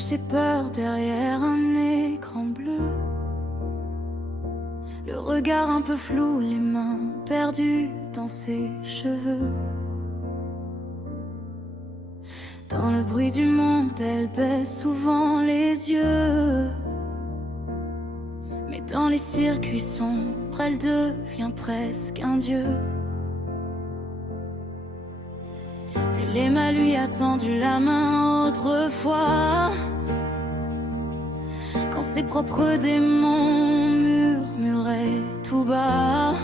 cache ses peurs derrière un écran bleu. Le regard un peu flou, les mains perdues dans ses cheveux. Dans le bruit du monde, elle baisse souvent les yeux. Mais dans les circuits sombres, elle devient presque un dieu. Téléma lui a tendu la main autrefois, quand ses propres démons murmuraient tout bas.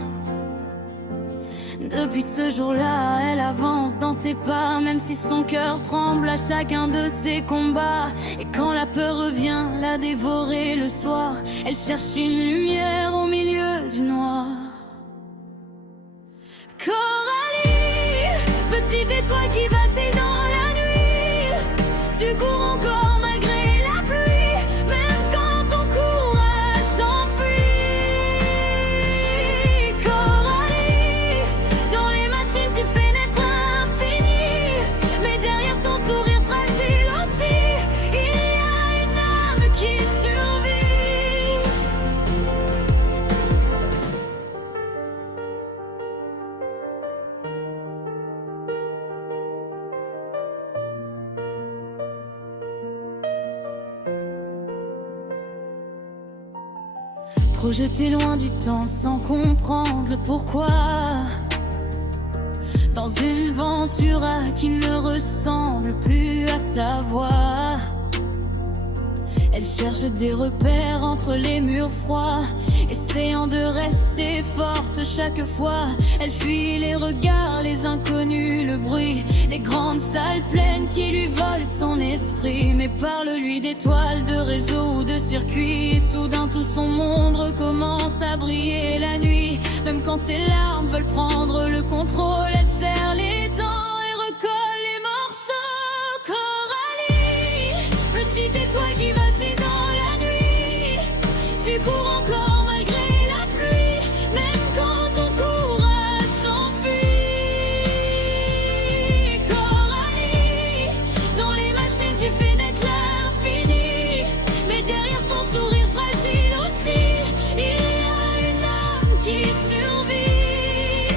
Depuis ce jour-là, elle avance dans ses pas, même si son cœur tremble à chacun de ses combats. Et quand la peur revient la dévorer le soir, elle cherche une lumière au milieu du noir. Coralie, petite étoile qui vacille dans la nuit, tu cours encore malgré la pluie, même quand ton courage s'enfuit. Coralie, dans les machines tu fais naître l'infini, mais derrière ton sourire fragile aussi, il y a une âme qui survit. Projeté loin du temps sans comprendre le pourquoi, dans une Ventura qui ne ressemble plus à sa voix. Elle cherche des repères entre les murs froids, essayant de rester forte chaque fois. Elle fuit les regards, les inconnus, le bruit, les grandes salles pleines qui lui volent son esprit. Mais parle-lui d'étoiles, de réseaux ou de circuits, et soudain tout son monde recommence à briller la nuit. Même quand ses larmes veulent prendre le contrôle, elle serre les dents et recolle les morceaux. Coralie, petite étoile qui vacille dans la nuit, tu cours encore malgré la pluie, même quand ton courage s'enfuit. Coralie, dans les machines tu fais naître l'infini, mais derrière ton sourire fragile aussi, il y a une âme qui survit.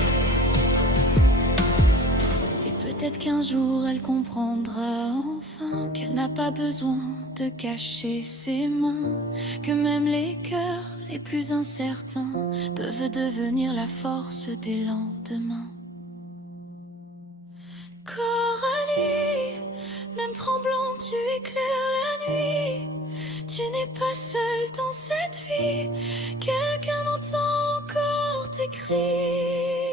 Et peut-être qu'un jour elle comprendra enfin qu'elle n'a pas besoin de cacher ses mains, que même les cœurs les plus incertains peuvent devenir la force des lendemains. Coralie, même tremblant tu éclaires la nuit, tu n'es pas seule dans cette vie, quelqu'un entend encore tes cris.